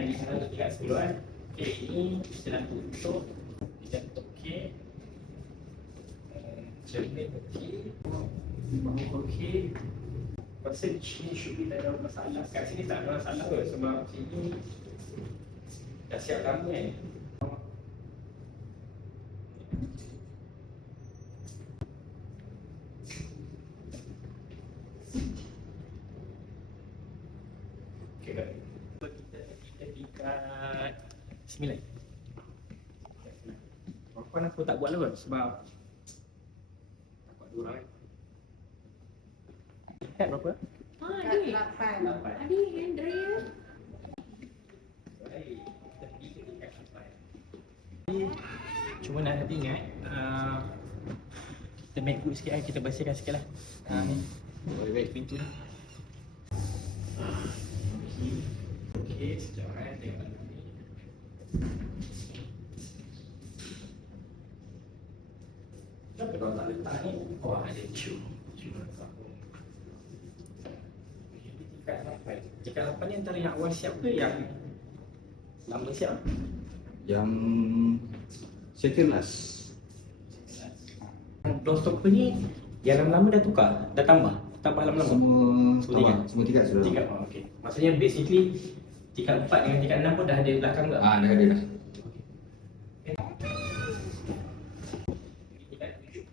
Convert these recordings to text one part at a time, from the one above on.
Jadi sana tingkat 10 kan. Okey, ini kita nak tutup. Kita tutup okey. Cermin okey. Bahu okey. Rasa sini should be tak ada masalah. Kat sini tak ada masalah kot sebab sini dah siap lama kan. Okey kan. Kita tingkat 9. Puan aku tak buat lah kot sebab takut ada orang kan. Tingkat berapa? Adik. 8. 8. Adik, hand dryer. Baik, kita pergi ke tingkat 8. Cuma nak ingat kita make good sikit lah, kita bersihkan sikit lah ni. Boleh baik pintu ni. Okey, sekejap tengok dalam ni. Kenapa kau tak letak ni? Oh, ada cuma letak. Tingkat 8 ni antara yang awal siap ke yang lama siap? Yang second last. Doorstopper ni yang lama-lama dah tukar? Dah tambah lama-lama? Semua tingkat sudah. Tingkat, oh, okey. Maksudnya basically tingkat 4 dengan tingkat 6 pun dah ada belakang tak? Dah ada dah. Tingkat 7.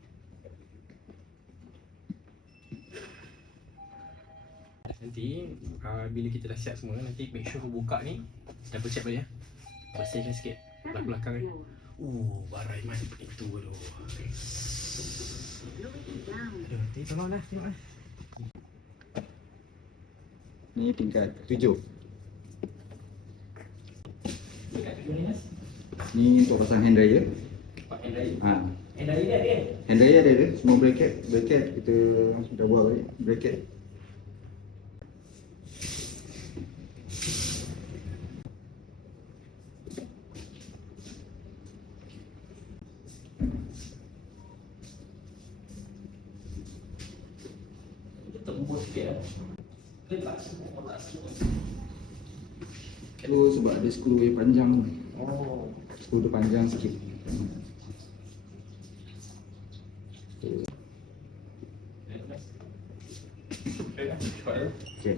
Nanti bila kita dah siap semua, nanti make sure buka ni double check balik ya. Bersihkan sikit belakang ni. Barai man pintu tu. Aduh, nanti tolonglah tengoklah. Ni tingkat 7. Tingkat 7 ni Nas. Ni untuk pasang hand dryer. Pak hand dryer. Hand Hand dryer dia ada kan? dryer ada dia, semua bracket kita dah buat balik bracket. Tembus sikit lah. Letak semua, tak semua. Tu sebab ada skru yang panjang. Oh. Skru tu panjang sikit. Okey. Okey.